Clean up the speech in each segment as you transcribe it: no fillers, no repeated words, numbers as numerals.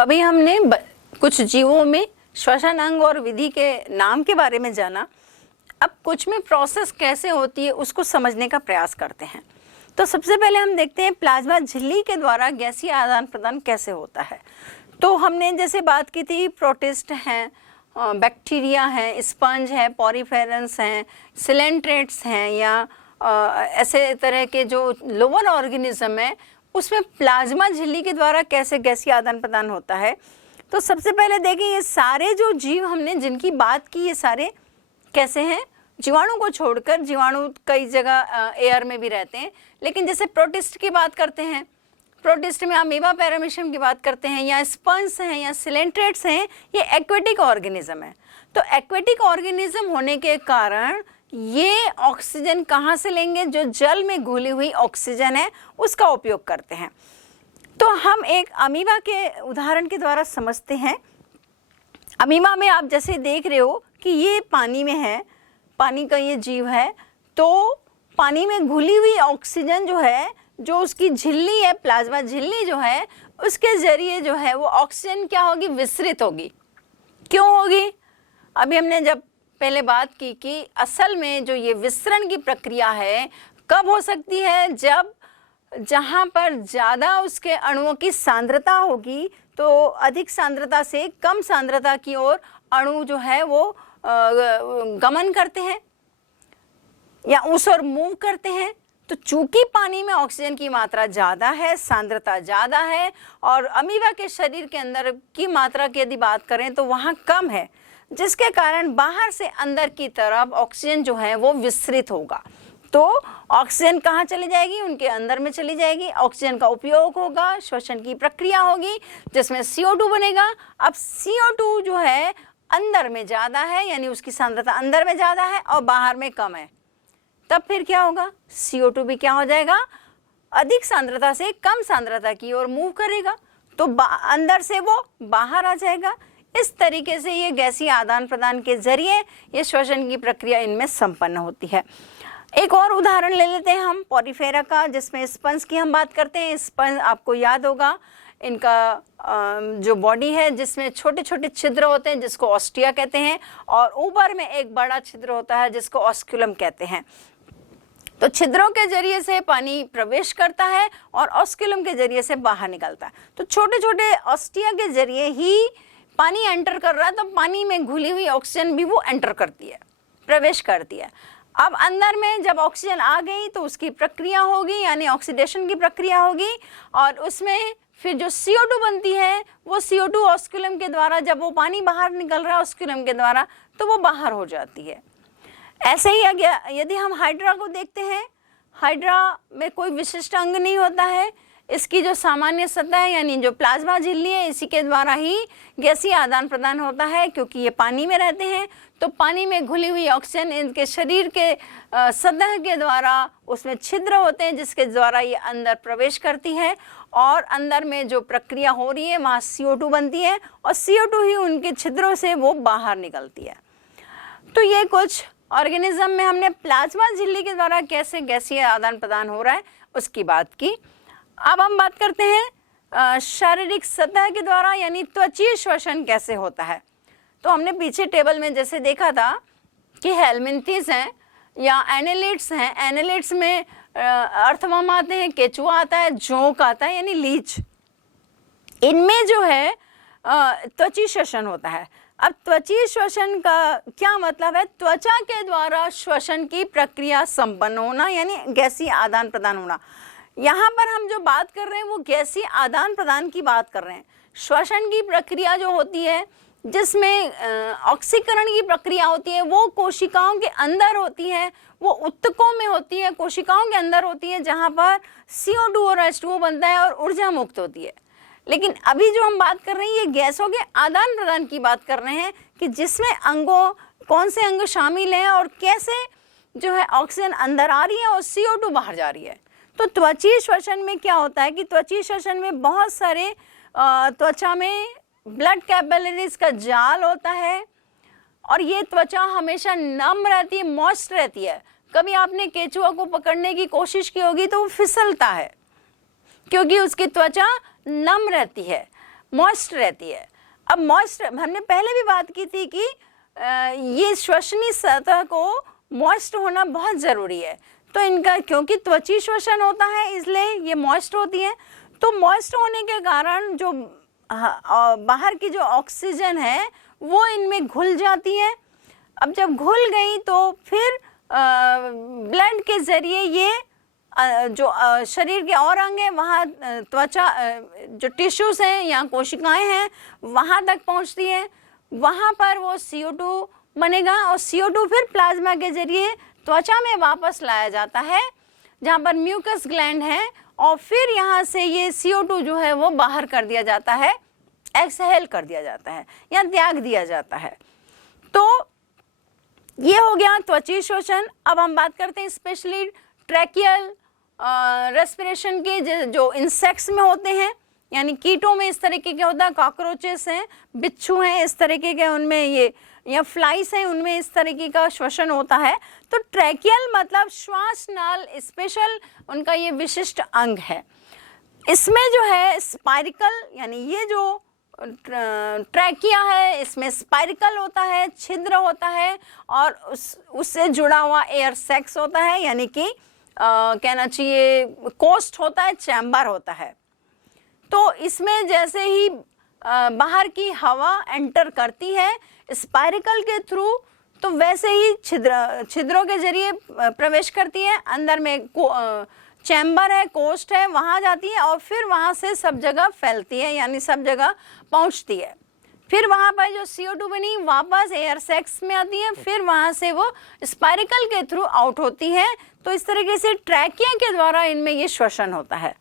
अभी हमने कुछ जीवों में श्वसन अंग और विधि के नाम के बारे में जाना। अब कुछ में प्रोसेस कैसे होती है उसको समझने का प्रयास करते हैं। तो सबसे पहले हम देखते हैं प्लाज्मा झिल्ली के द्वारा गैसीय आदान प्रदान कैसे होता है। तो हमने जैसे बात की थी, प्रोटिस्ट हैं, बैक्टीरिया हैं, स्पंज है, पॉरीफेरेंस हैं, सिलेंट्रेट्स हैं, या ऐसे तरह के जो लोअर ऑर्गेनिज्म है उसमें प्लाज्मा झिल्ली के द्वारा कैसे गैसीय आदान प्रदान होता है। तो सबसे पहले देखें, ये सारे जो जीव हमने जिनकी बात की, ये सारे कैसे हैं? जीवाणु को छोड़कर, जीवाणु कई जगह एयर में भी रहते हैं, लेकिन जैसे प्रोटिस्ट की बात करते हैं, प्रोटिस्ट में अमीबा पैरामीशियम की बात करते हैं, या स्पंज हैं, या सिलेंट्रेट्स हैं, ये एक्वेटिक ऑर्गेनिज्म है। तो एक्वेटिक ऑर्गेनिज्म होने के कारण ये ऑक्सीजन कहाँ से लेंगे? जो जल में घुली हुई ऑक्सीजन है उसका उपयोग करते हैं। तो हम एक अमीबा के उदाहरण के द्वारा समझते हैं। अमीबा में आप जैसे देख रहे हो कि ये पानी में है, पानी का ये जीव है, तो पानी में घुली हुई ऑक्सीजन जो है, जो उसकी झिल्ली है, प्लाज्मा झिल्ली जो है, उसके जरिए जो है वो ऑक्सीजन क्या होगी? विसरित होगी। क्यों होगी? अभी हमने जब पहले बात की कि असल में जो ये विसरण की प्रक्रिया है कब हो सकती है? जब जहाँ पर ज़्यादा उसके अणुओं की सांद्रता होगी, तो अधिक सांद्रता से कम सांद्रता की ओर अणु जो है वो गमन करते हैं या उस ओर मूव करते हैं। तो चूंकि पानी में ऑक्सीजन की मात्रा ज़्यादा है, सांद्रता ज़्यादा है, और अमीबा के शरीर के अंदर की मात्रा की यदि बात करें तो वहाँ कम है, जिसके कारण बाहर से अंदर की तरफ ऑक्सीजन जो है वो विसरित होगा। तो ऑक्सीजन कहाँ चली जाएगी? उनके अंदर में चली जाएगी। ऑक्सीजन का उपयोग होगा, श्वसन की प्रक्रिया होगी जिसमें CO2 बनेगा। अब CO2 जो है अंदर में ज़्यादा है, यानी उसकी सांद्रता अंदर में ज़्यादा है और बाहर में कम है, तब फिर क्या होगा? CO2 भी क्या हो जाएगा? अधिक सांद्रता से कम सांद्रता की ओर मूव करेगा, तो अंदर से वो बाहर आ जाएगा। इस तरीके से ये गैसीय आदान प्रदान के जरिए ये श्वसन की प्रक्रिया इनमें संपन्न होती है। एक और उदाहरण ले लेते हैं हम पॉरीफेरा का, जिसमें स्पंज की हम बात करते हैं। स्पंज आपको याद होगा, इनका जो बॉडी है जिसमें छोटे छोटे छिद्र होते हैं जिसको ऑस्टिया कहते हैं, और ऊपर में एक बड़ा छिद्र होता है जिसको ऑस्क्यूलम कहते हैं। तो छिद्रों के जरिए से पानी प्रवेश करता है और ऑस्क्यूलम के जरिए से बाहर निकलता है। तो छोटे छोटे ऑस्टिया के जरिए ही पानी एंटर कर रहा है, तो पानी में घुली हुई ऑक्सीजन भी वो एंटर करती है, प्रवेश करती है। अब अंदर में जब ऑक्सीजन आ गई तो उसकी प्रक्रिया होगी, यानी ऑक्सीडेशन की प्रक्रिया होगी, और उसमें फिर जो CO2 बनती है वो CO2 ऑस्क्यूलम के द्वारा, जब वो पानी बाहर निकल रहा है ऑस्क्यूलम के द्वारा, तो वो बाहर हो जाती है। ऐसे ही यदि हम हाइड्रा को देखते हैं, हाइड्रा में कोई विशिष्ट अंग नहीं होता है। इसकी जो सामान्य सतह है, यानी जो प्लाज्मा झिल्ली है, इसी के द्वारा ही गैसीय आदान प्रदान होता है, क्योंकि ये पानी में रहते हैं। तो पानी में घुली हुई ऑक्सीजन इनके शरीर के सतह के द्वारा, उसमें छिद्र होते हैं जिसके द्वारा ये अंदर प्रवेश करती है, और अंदर में जो प्रक्रिया हो रही है वहाँ CO2 बनती है, और CO2 ही उनके छिद्रों से वो बाहर निकलती है। तो ये कुछ ऑर्गेनिज्म में हमने प्लाज्मा झिल्ली के द्वारा कैसे गैसीय आदान प्रदान हो रहा है उसकी बात की। अब हम बात करते हैं शारीरिक सतह के द्वारा, यानी त्वचीय श्वसन कैसे होता है। तो हमने पीछे टेबल में जैसे देखा था कि हेलमिंथेस हैं या एनेलिड्स हैं। एनेलिड्स में अर्थवर्म आते हैं, केचुआ आता है, जोंक आता है, यानी लीच। इनमें जो है त्वचीय श्वसन होता है। अब त्वचीय श्वसन का क्या मतलब है? त्वचा के द्वारा श्वसन की प्रक्रिया संपन्न होना, यानी गैसीय आदान प्रदान होना। यहाँ पर हम जो बात कर रहे हैं वो गैसीय आदान प्रदान की बात कर रहे हैं। श्वसन की प्रक्रिया जो होती है, जिसमें ऑक्सीकरण की प्रक्रिया होती है, वो कोशिकाओं के अंदर होती है, वो ऊतकों में होती है, कोशिकाओं के अंदर होती है, जहाँ पर CO2 और H2O बनता है और ऊर्जा मुक्त होती है। लेकिन अभी जो हम बात कर रहे हैं ये गैसों के आदान प्रदान की बात कर रहे हैं, कि जिसमें अंगों, कौन से अंग शामिल हैं और कैसे जो है ऑक्सीजन अंदर आ रही है और CO2 बाहर जा रही है। तो त्वचीय श्वसन में क्या होता है कि त्वचीय श्वसन में बहुत सारे त्वचा में ब्लड कैपिलरीज का जाल होता है, और ये त्वचा हमेशा नम रहती है, मॉइस्ट रहती है। कभी आपने केचुआ को पकड़ने की कोशिश की होगी तो वो फिसलता है, क्योंकि उसकी त्वचा नम रहती है, मॉइस्ट रहती है। अब मॉइस्ट, हमने पहले भी बात की थी कि ये श्वसनी सतह को मॉइस्ट होना बहुत ज़रूरी है। तो इनका, क्योंकि त्वची श्वसन होता है इसलिए ये मॉइस्ट होती हैं। तो मॉइस्ट होने के कारण जो बाहर की जो ऑक्सीजन है वो इनमें घुल जाती है। अब जब घुल गई तो फिर ब्लड के ज़रिए ये जो शरीर के और अंग हैं वहाँ त्वचा जो टिश्यूज़ हैं या कोशिकाएं हैं वहाँ तक पहुँचती है। वहाँ पर वो CO2 बनेगा और CO2 फिर प्लाज्मा के ज़रिए त्वचा में वापस लाया जाता है जहाँ पर म्यूकस ग्लैंड है, और फिर यहाँ से ये CO2 जो है वो बाहर कर दिया जाता है, एक्सहेल कर दिया जाता है या त्याग दिया जाता है। तो ये हो गया त्वची श्वसन। अब हम बात करते हैं स्पेशली ट्रैकियल रेस्पिरेशन के जो इंसेक्ट्स में होते हैं, यानी कीटों में इस तरीके के होता है, कॉकरोचेस हैं, बिच्छू हैं इस तरीके के, उनमें ये, या फ्लाइस हैं उनमें इस तरीके का श्वसन होता है। तो ट्रैकियल मतलब श्वास नाल स्पेशल उनका ये विशिष्ट अंग है। इसमें जो है स्पाइरिकल, यानी ये जो ट्रैकिया है इसमें स्पाइरिकल होता है, छिद्र होता है, और उससे जुड़ा हुआ एयर सैक्स होता है, यानी कि कहना चाहिए कोस्ट होता है, चैम्बर होता है। तो इसमें जैसे ही बाहर की हवा एंटर करती है स्पाइरिकल के थ्रू, तो वैसे ही छिद्रों के जरिए प्रवेश करती है। अंदर में चैम्बर है, कोस्ट है, वहाँ जाती है और फिर वहाँ से सब जगह फैलती है, यानी सब जगह पहुँचती है। फिर वहाँ पर जो CO2 बनी वापस एयर सैक्स में आती है, फिर वहाँ से वो स्पाइरिकल के थ्रू आउट होती है। तो इस तरीके से ट्रैकिया के द्वारा इनमें ये श्वसन होता है।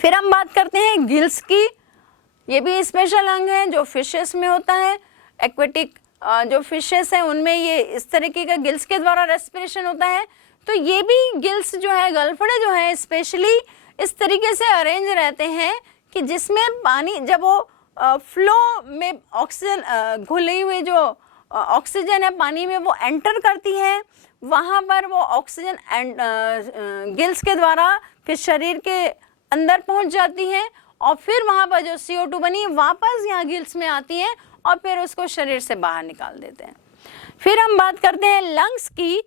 फिर हम बात करते हैं गिल्स की। ये भी स्पेशल अंग है जो फिशेस में होता है। एक्वेटिक जो फिशेस हैं उनमें ये इस तरीके का गिल्स के द्वारा रेस्पिरेशन होता है। तो ये भी गिल्स जो है, गलफड़े जो है स्पेशली इस तरीके से अरेंज रहते हैं कि जिसमें पानी जब वो फ्लो में ऑक्सीजन घुली हुई जो ऑक्सीजन है पानी में वो एंटर करती है, वहाँ पर वो ऑक्सीजन गिल्स के द्वारा फिर शरीर के अंदर पहुँच जाती है और फिर वहाँ पर जो CO2 बनी वापस यहाँ गिल्स में आती है और फिर उसको शरीर से बाहर निकाल देते हैं। फिर हम बात करते हैं लंग्स की।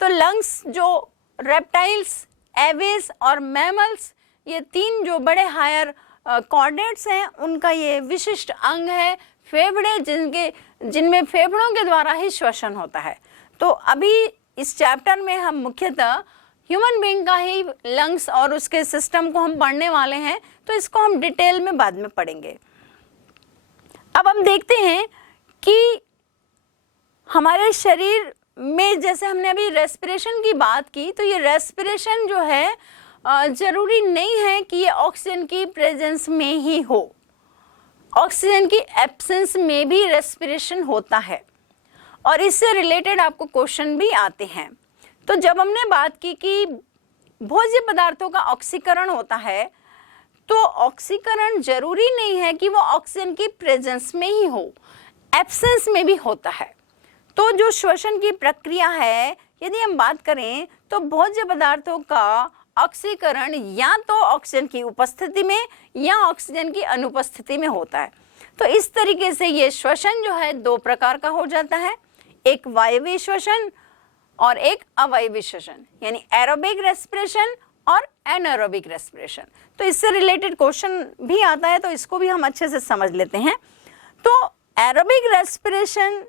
तो लंग्स जो रेप्टाइल्स, एविस और मैमल्स, ये तीन जो बड़े हायर कॉर्डेट्स हैं उनका ये विशिष्ट अंग है। फेफड़े जिनमें फेफड़ों के द्वारा ही श्वसन होता है। तो अभी इस चैप्टर में हम मुख्यतः ह्यूमन बीइंग का ही लंग्स और उसके सिस्टम को हम पढ़ने वाले हैं, तो इसको हम डिटेल में बाद में पढ़ेंगे। अब हम देखते हैं कि हमारे शरीर में, जैसे हमने अभी रेस्पिरेशन की बात की, तो ये रेस्पिरेशन जो है ज़रूरी नहीं है कि ये ऑक्सीजन की प्रेजेंस में ही हो। ऑक्सीजन की एब्सेंस में भी रेस्पिरेशन होता है और इससे रिलेटेड आपको क्वेश्चन भी आते हैं। तो जब हमने बात की कि भोज्य पदार्थों का ऑक्सीकरण होता है, तो ऑक्सीकरण जरूरी नहीं है कि वो ऑक्सीजन की प्रेजेंस में ही हो, एब्सेंस में भी होता है। तो जो श्वसन की प्रक्रिया है, यदि हम बात करें तो भोज्य पदार्थों का ऑक्सीकरण या तो ऑक्सीजन की उपस्थिति में या ऑक्सीजन की अनुपस्थिति में होता है। तो इस तरीके से ये श्वसन जो है दो प्रकार का हो जाता है, एक वायवीय श्वसन और एक अवायवीय श्वसन, यानी एरोबिक रेस्पिरेशन और एनारोबिक रेस्पिरेशन। तो इससे रिलेटेड क्वेश्चन भी आता है, तो इसको भी हम अच्छे से समझ लेते हैं। तो एरोबिक रेस्पिरेशन,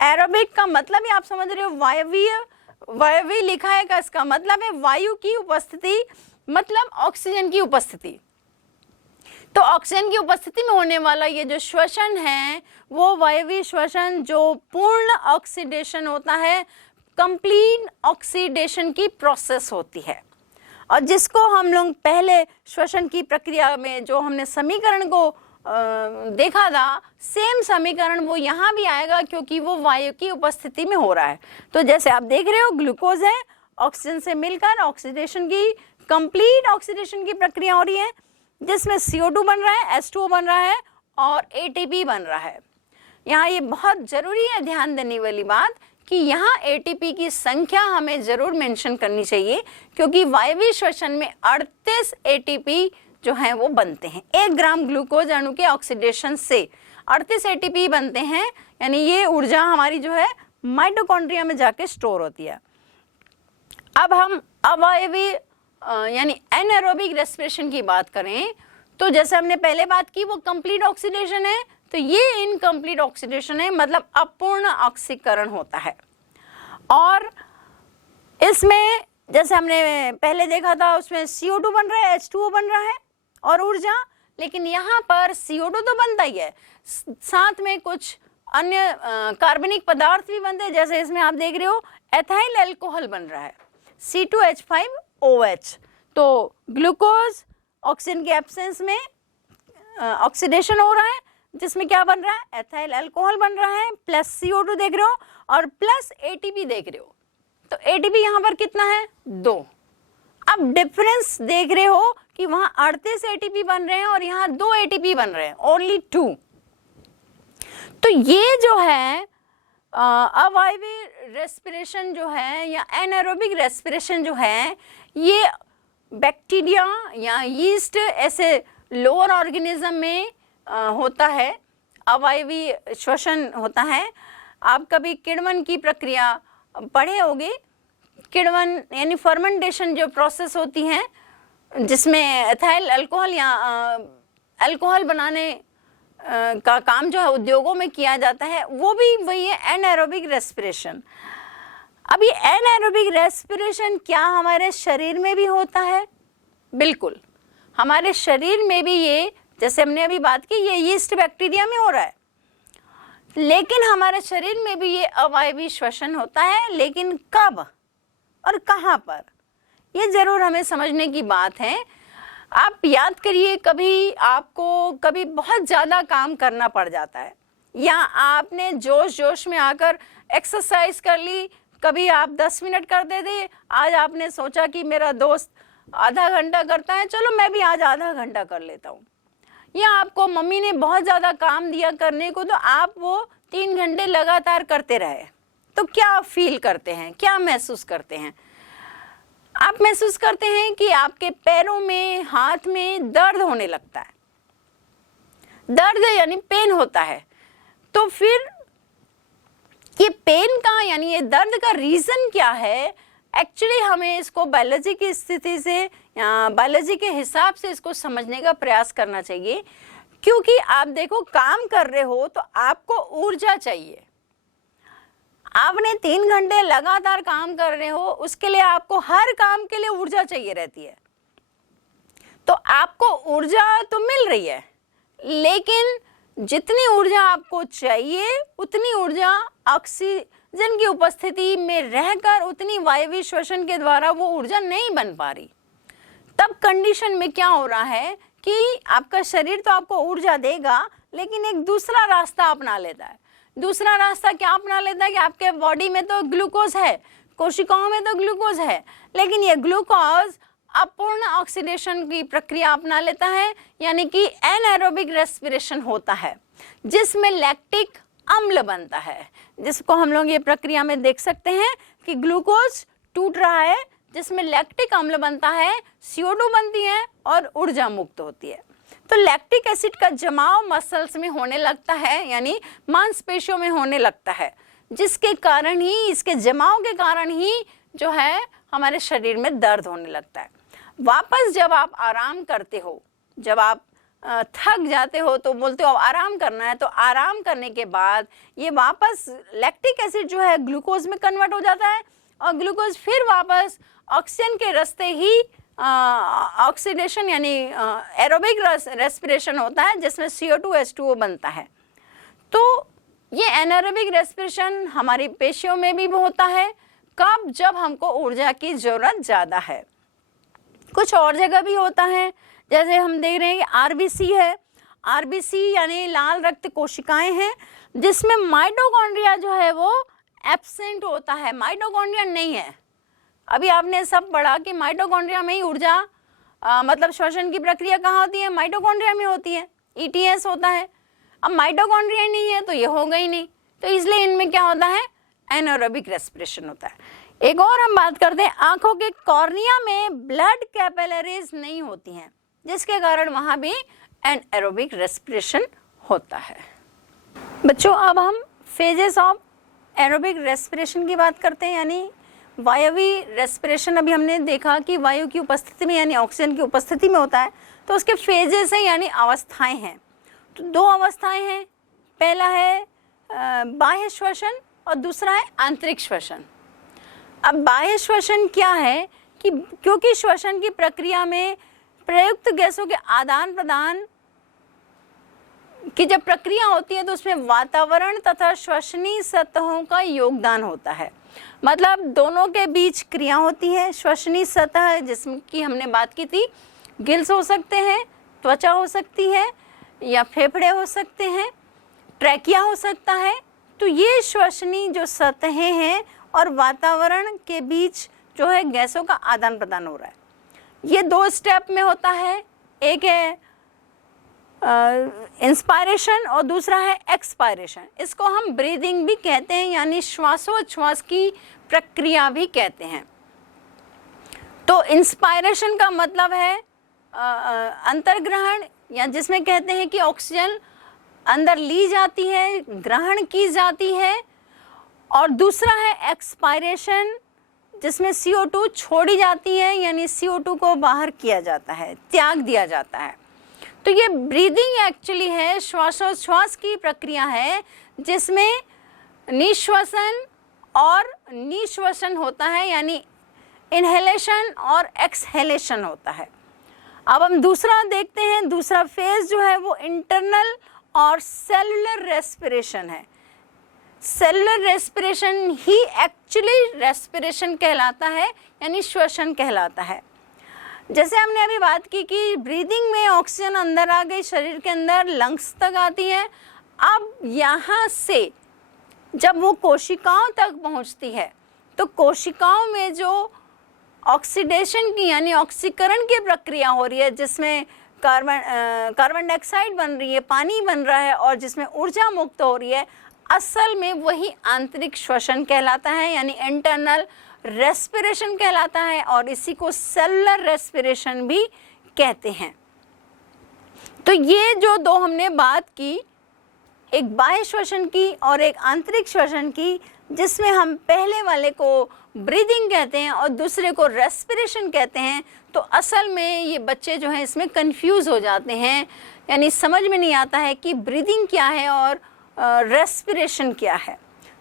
एरोबिक का मतलब ही आप समझ रहे हो, वायवीय लिखा है का इसका मतलब है वायु की उपस्थिति, मतलब ऑक्सीजन की उपस्थिति। तो ऑक्सीजन की उपस्थिति में होने वाला ये जो श्वसन है वो वायवीय श्वसन, जो पूर्ण ऑक्सीडेशन होता है, कंप्लीट ऑक्सीडेशन की प्रोसेस होती है। और जिसको हम लोग पहले श्वसन की प्रक्रिया में जो हमने समीकरण को देखा था, सेम समीकरण वो यहाँ भी आएगा क्योंकि वो वायु की उपस्थिति में हो रहा है। तो जैसे आप देख रहे हो ग्लूकोज है, ऑक्सीजन से मिलकर ऑक्सीडेशन की, कंप्लीट ऑक्सीडेशन की प्रक्रिया हो रही है जिसमें CO2 बन रहा है, H2O बन रहा है और ATP बन रहा है। यहाँ ये बहुत ज़रूरी है ध्यान देने वाली बात कि यहाँ ATP की संख्या हमें ज़रूर मेंशन करनी चाहिए, क्योंकि वायवीय श्वसन में 38 ATP जो हैं वो बनते हैं। 1 ग्राम ग्लूकोज अणु के ऑक्सीडेशन से 38 एटीपी बनते हैं, यानी ये ऊर्जा हमारी जो है माइटोकॉन्ड्रिया में जाके स्टोर होती है। अब हम अवायवी यानी एनारोबिक रेस्पिरेशन की बात करें तो जैसे हमने पहले बात की वो कंप्लीट ऑक्सीडेशन है, तो ये इनकम्प्लीट ऑक्सीडेशन है, मतलब अपूर्ण ऑक्सीकरण होता है। और इसमें जैसे हमने पहले देखा था उसमें CO2 बन रहा है, H2O बन रहा है और ऊर्जा, लेकिन यहाँ पर CO2 तो बनता ही है, साथ में कुछ अन्य कार्बनिक पदार्थ भी बनते हैं। जैसे इसमें आप देख रहे हो एथाइल अल्कोहल बन रहा है C2H5OH। तो ग्लूकोज ऑक्सीजन के एब्सेंस में ऑक्सीडेशन हो रहा है, जिसमें क्या बन रहा है, एथाइल अल्कोहल बन रहा है, प्लस CO2 देख रहे हो और प्लस ATP देख रहे हो। तो ATP यहाँ पर कितना है, 2। अब डिफरेंस देख रहे हो कि वहाँ 38 ATP बन रहे हैं और यहाँ 2 ATP बन रहे हैं, ओनली 2। तो ये जो है अवायवी रेस्पिरेशन जो है या एनारोबिक रेस्पिरेशन जो है, ये बैक्टीरिया या यीस्ट ऐसे लोअर ऑर्गेनिज्म में होता है, अवायवी श्वसन होता है। आप कभी किण्वन की प्रक्रिया पढ़े होंगे, किण्वन यानी फर्मेंटेशन जो प्रोसेस होती है जिसमें एथाइल अल्कोहल या अल्कोहल बनाने का काम जो है उद्योगों में किया जाता है, वो भी वही है एनारोबिक रेस्पिरेशन। अब ये एनारोबिक रेस्पिरेशन क्या हमारे शरीर में भी होता है? बिल्कुल, हमारे शरीर में भी ये, जैसे हमने अभी बात की, ये यीस्ट बैक्टीरिया में हो रहा है, लेकिन हमारे शरीर में भी ये अवायवी श्वसन होता है, लेकिन कब और कहाँ पर, ये जरूर हमें समझने की बात है। आप याद करिए, कभी बहुत ज़्यादा काम करना पड़ जाता है, या आपने जोश में आकर एक्सरसाइज कर ली, कभी आप 10 मिनट करते थे, आज आपने सोचा कि मेरा दोस्त आधा घंटा करता है, चलो मैं भी आज आधा घंटा कर लेता हूँ। या आपको मम्मी ने बहुत ज़्यादा काम दिया करने को, तो आप वो 3 घंटे लगातार करते रहे, तो क्या फील करते हैं, क्या महसूस करते हैं? आप महसूस करते हैं कि आपके पैरों में, हाथ में दर्द होने लगता है, दर्द यानी पेन होता है। तो फिर ये पेन का यानी ये दर्द का रीज़न क्या है? एक्चुअली हमें इसको बायोलॉजी की स्थिति से या बायोलॉजी के हिसाब से इसको समझने का प्रयास करना चाहिए, क्योंकि आप देखो काम कर रहे हो तो आपको ऊर्जा चाहिए। आपने 3 घंटे लगातार काम कर रहे हो, उसके लिए आपको हर काम के लिए ऊर्जा चाहिए रहती है। तो आपको ऊर्जा तो मिल रही है, लेकिन जितनी ऊर्जा आपको चाहिए उतनी ऊर्जा ऑक्सीजन की उपस्थिति में रहकर, उतनी वायवीय श्वसन के द्वारा वो ऊर्जा नहीं बन पा रही। तब कंडीशन में क्या हो रहा है कि आपका शरीर तो आपको ऊर्जा देगा, लेकिन एक दूसरा रास्ता अपना लेता है। दूसरा रास्ता क्या अपना लेता है कि आपके बॉडी में तो ग्लूकोज है, कोशिकाओं में तो ग्लूकोज है, लेकिन ये ग्लूकोज अपूर्ण ऑक्सीडेशन की प्रक्रिया अपना लेता है, यानी कि एनारोबिक रेस्पिरेशन होता है, जिसमें लैक्टिक अम्ल बनता है, जिसको हम लोग ये प्रक्रिया में देख सकते हैं कि ग्लूकोज टूट रहा है, जिसमें लैक्टिक अम्ल बनता है, CO2 बनती है और ऊर्जा मुक्त होती है। तो लैक्टिक एसिड का जमाव मसल्स में होने लगता है, यानी मांसपेशियों में होने लगता है, जिसके कारण ही, इसके जमाव के कारण ही जो है हमारे शरीर में दर्द होने लगता है। वापस जब आप आराम करते हो, जब आप थक जाते हो तो बोलते हो अब आराम करना है, तो आराम करने के बाद ये वापस लैक्टिक एसिड जो है ग्लूकोज में कन्वर्ट हो जाता है, और ग्लूकोज फिर वापस ऑक्सीजन के रास्ते ही ऑक्सीडेशन यानी एरोबिक रेस्पिरेशन होता है, जिसमें CO2 H2O बनता है। तो ये एनारोबिक रेस्पिरेशन हमारी पेशियों में भी होता है, कब? जब हमको ऊर्जा की ज़रूरत ज़्यादा है। कुछ और जगह भी होता है, जैसे हम देख रहे हैं कि RBC है, RBC यानी लाल रक्त कोशिकाएं हैं, जिसमें माइटोकॉन्ड्रिया जो है वो एब्सेंट होता है, माइटोकॉन्ड्रिया नहीं है। अभी आपने सब पढ़ा कि माइटोकॉन्ड्रिया में ही ऊर्जा मतलब श्वसन की प्रक्रिया कहाँ होती है? माइटोकॉन्ड्रिया में होती है, ETS होता है। अब माइटोकॉन्ड्रिया नहीं है तो ये होगा ही नहीं, तो इसलिए इनमें क्या होता है? एनारोबिक रेस्पिरेशन होता है। एक और हम बात करते हैं, आंखों के कॉर्निया में ब्लड कैपिलरीज नहीं होती हैं। जिसके कारण वहाँ भी एनारोबिक रेस्पिरेशन होता है। बच्चों, अब हम फेजेस ऑफ एरोबिक रेस्पिरेशन की बात करते हैं, यानी वायवी रेस्पिरेशन। अभी हमने देखा कि वायु की उपस्थिति में यानी ऑक्सीजन की उपस्थिति में होता है, तो उसके फेजेस हैं यानी अवस्थाएं हैं। तो दो अवस्थाएं हैं, पहला है बाह्य श्वसन और दूसरा है आंतरिक श्वसन। अब बाह्य श्वसन क्या है कि क्योंकि श्वसन की प्रक्रिया में प्रयुक्त गैसों के आदान प्रदान की जब प्रक्रिया होती है तो उसमें वातावरण तथा श्वसनीय सतहों का योगदान होता है। मतलब दोनों के बीच क्रिया होती है। श्वसनीय सतह जिसकी हमने बात की थी, गिल्स हो सकते हैं, त्वचा हो सकती है, या फेफड़े हो सकते हैं, ट्रैकिया हो सकता है। तो ये श्वसनीय जो सतहें हैं और वातावरण के बीच जो है गैसों का आदान प्रदान हो रहा है। ये दो स्टेप में होता है, एक है इंस्पायरेशन और दूसरा है एक्सपायरेशन। इसको हम ब्रीदिंग भी कहते हैं, यानी श्वासोच्छ्वास की प्रक्रिया भी कहते हैं। तो इंस्पायरेशन का मतलब है अंतर्ग्रहण, या जिसमें कहते हैं कि ऑक्सीजन अंदर ली जाती है, ग्रहण की जाती है। और दूसरा है एक्सपायरेशन, जिसमें CO2 छोड़ी जाती है, यानी CO2 को बाहर किया जाता है, त्याग दिया जाता है। तो ये ब्रीदिंग एक्चुअली है, श्वासोच्छ्वास की प्रक्रिया है, जिसमें निश्वसन और निश्वसन होता है, यानी इनहेलेशन और एक्सहेलेशन होता है। अब हम दूसरा देखते हैं, दूसरा फेज जो है वो इंटरनल और सेलुलर रेस्पिरेशन है। सेलुलर रेस्पिरेशन ही एक्चुअली रेस्पिरेशन कहलाता है, यानी श्वसन कहलाता है। जैसे हमने अभी बात की कि ब्रीदिंग में ऑक्सीजन अंदर आ गई, शरीर के अंदर लंग्स तक आती है। अब यहाँ से जब वो कोशिकाओं तक पहुँचती है तो कोशिकाओं में जो ऑक्सीडेशन की यानी ऑक्सीकरण की प्रक्रिया हो रही है, जिसमें कार्बन डाइऑक्साइड बन रही है, पानी बन रहा है और जिसमें ऊर्जा मुक्त हो रही है, असल में वही आंतरिक श्वसन कहलाता है, यानी इंटरनल रेस्पिरेशन कहलाता है। और इसी को सेलुलर रेस्पिरेशन भी कहते हैं। तो ये जो दो हमने बात की, एक बाह्य श्वसन की और एक आंतरिक श्वसन की, जिसमें हम पहले वाले को ब्रीदिंग कहते हैं और दूसरे को रेस्पिरेशन कहते हैं, तो असल में ये बच्चे जो हैं इसमें कंफ्यूज हो जाते हैं, यानी समझ में नहीं आता है कि ब्रीदिंग क्या है और रेस्पिरेशन क्या है।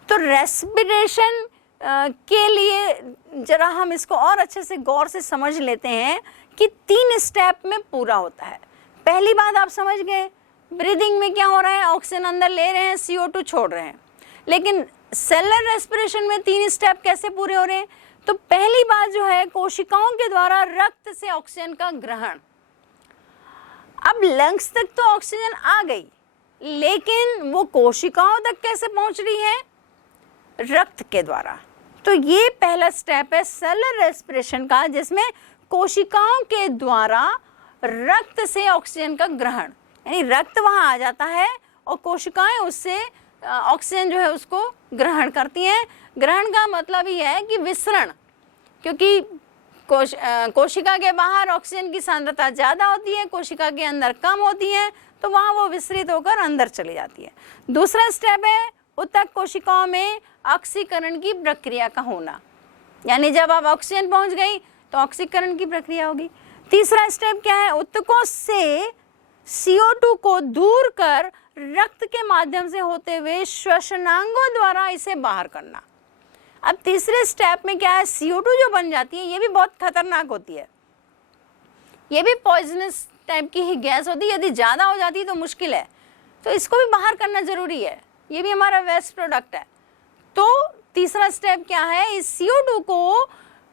तो रेस्पिरेशन के लिए जरा हम इसको और अच्छे से गौर से समझ लेते हैं कि 3 स्टेप में पूरा होता है। पहली बात आप समझ गए, ब्रीदिंग में क्या हो रहा है, ऑक्सीजन अंदर ले रहे हैं, CO2 छोड़ रहे हैं। लेकिन सेलुलर रेस्पिरेशन में 3 स्टेप कैसे पूरे हो रहे हैं? तो पहली बात जो है, कोशिकाओं के द्वारा रक्त से ऑक्सीजन का ग्रहण। अब लंग्स तक तो ऑक्सीजन आ गई, लेकिन वो कोशिकाओं तक कैसे पहुंच रही है? रक्त के द्वारा। तो ये पहला स्टेप है सेलुलर रेस्पिरेशन का, जिसमें कोशिकाओं के द्वारा रक्त से ऑक्सीजन का ग्रहण, यानी रक्त वहां आ जाता है और कोशिकाएं उससे ऑक्सीजन जो है उसको ग्रहण करती हैं। ग्रहण का मतलब ये है कि विसरण, क्योंकि कोशिका के बाहर ऑक्सीजन की सांद्रता ज़्यादा होती है, कोशिका के अंदर कम होती है, तो वहाँ वो विसरित होकर अंदर चली जाती है। दूसरा स्टेप है ऊतक कोशिकाओं में ऑक्सीकरण की प्रक्रिया का होना, यानी जब अब ऑक्सीजन पहुँच गई तो ऑक्सीकरण की प्रक्रिया होगी। तीसरा स्टेप क्या है? ऊतकों से CO2 को दूर कर रक्त के माध्यम से होते हुए श्वसनांगों द्वारा इसे बाहर करना। अब तीसरे स्टेप में क्या है? CO2 जो बन जाती है, ये भी बहुत खतरनाक होती है, ये भी पॉइजनस टाइप की ही गैस होती है। यदि ज़्यादा हो जाती है तो मुश्किल है, तो इसको भी बाहर करना ज़रूरी है, ये भी हमारा वेस्ट प्रोडक्ट है। तो तीसरा स्टेप क्या है? इस CO2 को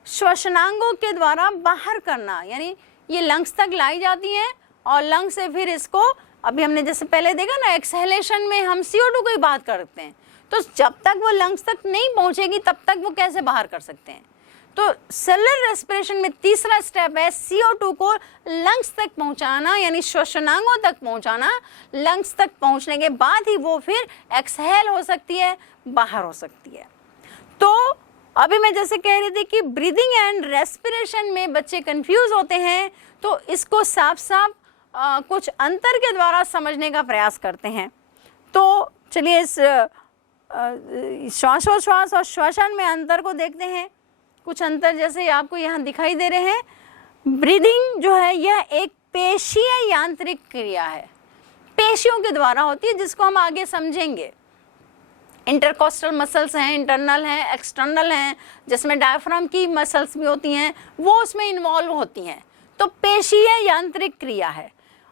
श्वसनांगों के द्वारा बाहर करना, यानी ये लंग्स तक लाई जाती हैं और लंग्स से फिर इसको, अभी हमने जैसे पहले देखा ना, एक्सहेलेशन में हम CO2 को ही बात करते हैं, तो जब तक वो लंग्स तक नहीं पहुंचेगी तब तक वो कैसे बाहर कर सकते हैं? तो सेलुलर रेस्पिरेशन में तीसरा स्टेप है CO2 को लंग्स तक पहुंचाना, यानी श्वसनांगों तक पहुंचाना। लंग्स तक पहुंचने के बाद ही वो फिर एक्सहेल हो सकती है, बाहर हो सकती है। तो अभी मैं जैसे कह रही थी कि ब्रीदिंग एंड रेस्पिरेशन में बच्चे कंफ्यूज होते हैं, तो इसको साफ साफ कुछ अंतर के द्वारा समझने का प्रयास करते हैं। तो चलिए इस श्वासोच्छ्वास और श्वसन में अंतर को देखते हैं। कुछ अंतर जैसे आपको यहाँ दिखाई दे रहे हैं। ब्रीदिंग जो है यह एक पेशीय यांत्रिक क्रिया है, पेशियों के द्वारा होती है, जिसको हम आगे समझेंगे। इंटरकोस्टल मसल्स हैं, इंटरनल हैं, एक्सटर्नल हैं, जिसमें डायफ्राम की मसल्स भी होती हैं, वो उसमें इन्वॉल्व होती हैं। तो पेशीय यांत्रिक क्रिया है।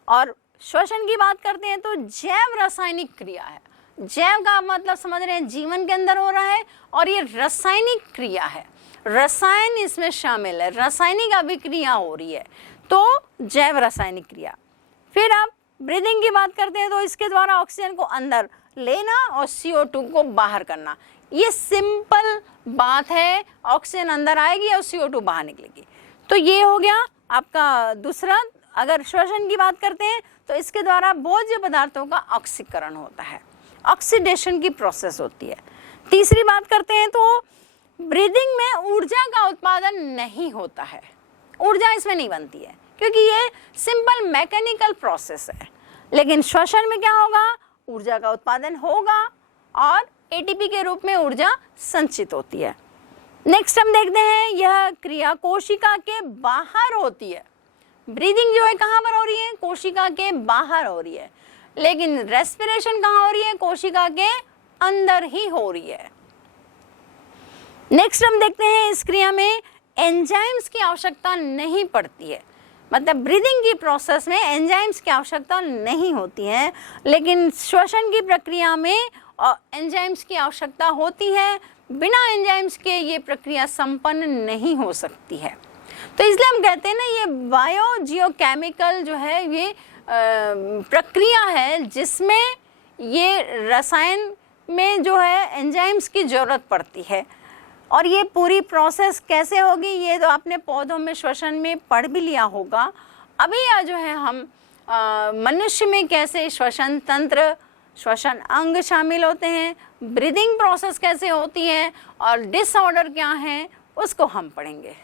और श्वसन की बात करते हैं तो जैव रासायनिक क्रिया है। जैव का मतलब समझ रहे हैं जीवन के अंदर हो रहा है, और ये रासायनिक क्रिया है, रसायन इसमें शामिल है, रासायनिक अभिक्रिया हो रही है, तो जैव रासायनिक क्रिया। फिर आप ब्रीदिंग की बात करते हैं तो इसके द्वारा ऑक्सीजन को अंदर लेना और CO2 को बाहर करना। ये सिंपल बात है, ऑक्सीजन अंदर आएगी और CO2 बाहर निकलेगी। तो ये हो गया आपका दूसरा। अगर श्वसन की बात करते हैं तो इसके द्वारा भोज्य पदार्थों का ऑक्सीकरण होता है, ऑक्सीडेशन की प्रोसेस होती है। तीसरी बात करते हैं तो ब्रीदिंग में ऊर्जा का उत्पादन नहीं होता है, ऊर्जा इसमें नहीं बनती है, क्योंकि ये सिंपल मैकेनिकल प्रोसेस है। लेकिन श्वसन में क्या होगा, ऊर्जा का उत्पादन होगा और ATP के रूप में ऊर्जा संचित होती है। नेक्स्ट हम देखते हैं, यह क्रिया कोशिका के बाहर होती है। ब्रीदिंग जो है कहाँ पर हो रही है, कोशिका के बाहर हो रही है, लेकिन रेस्पिरेशन कहाँ हो रही है, कोशिका के अंदर ही हो रही है। नेक्स्ट हम देखते हैं, इस क्रिया में एंजाइम्स की आवश्यकता नहीं पड़ती है। मतलब ब्रीदिंग की प्रोसेस में एंजाइम्स की आवश्यकता नहीं होती है, लेकिन श्वसन की प्रक्रिया में एंजाइम्स की आवश्यकता होती है। बिना एंजाइम्स के ये प्रक्रिया संपन्न नहीं हो सकती है। तो इसलिए हम कहते हैं ना, ये बायोजियोकेमिकल जो है ये प्रक्रिया है जिसमें ये रसायन में जो है एंजाइम्स की ज़रूरत पड़ती है। और ये पूरी प्रोसेस कैसे होगी, ये तो आपने पौधों में श्वसन में पढ़ भी लिया होगा। अभी यह जो है हम मनुष्य में कैसे श्वसन तंत्र, श्वसन अंग शामिल होते हैं, ब्रीदिंग प्रोसेस कैसे होती है और डिसऑर्डर क्या है, उसको हम पढ़ेंगे।